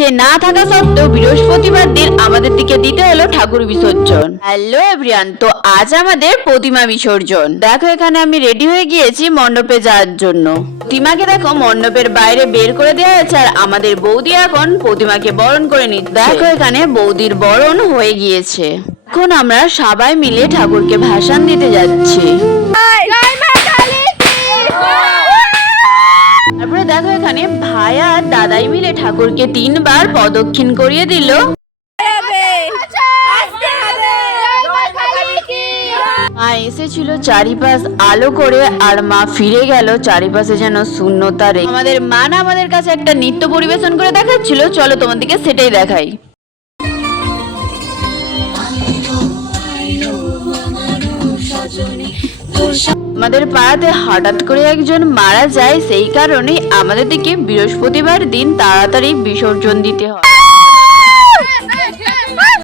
ইচ্ছে না থাকা সত্ত্বেও বৃহস্পতিবার দিন আমাদের দিকে দিতে হলো ঠাকুর বিসর্জন। হ্যালো এভরিওয়ান, তো আজ আমাদের প্রতিমা বিসর্জন। দেখো এখানে আমি রেডি হয়ে গিয়েছি মণ্ডপে যাওয়ার জন্য। প্রতিমাকে দেখো মণ্ডপের বাইরে বের করে দেওয়া হয়েছে, আর আমাদের বৌদি এখন প্রতিমাকে বরণ করে নিচ্ছে। দেখো এখানে বৌদির বরণ হয়ে গিয়েছে। এখন আমরা সবাই মিলে ঠাকুরকে ভাসান দিতে যাচ্ছি। তারপরে দেখো এখানে ভাই আর দাদাই মিলে ঠাকুরকে 3 বার প্রদক্ষিণ করিয়ে দিল। মা এসেছিল চারিপাশ আলো করে, আর মা ফিরে গেল চারিপাশে যেন শূন্যতা রেখে। আমাদের মা না আমাদের কাছে একটা নৃত্য পরিবেশন করে দেখাচ্ছিল, চলো তোমাদেরকে সেটাই দেখাই। আমাদের পাড়াতে হঠাৎ করে একজন মারা যায়, সেই কারণে আমাদের দিকে বৃহস্পতিবার দিন তাড়াতাড়ি বিসর্জন দিতে হয়।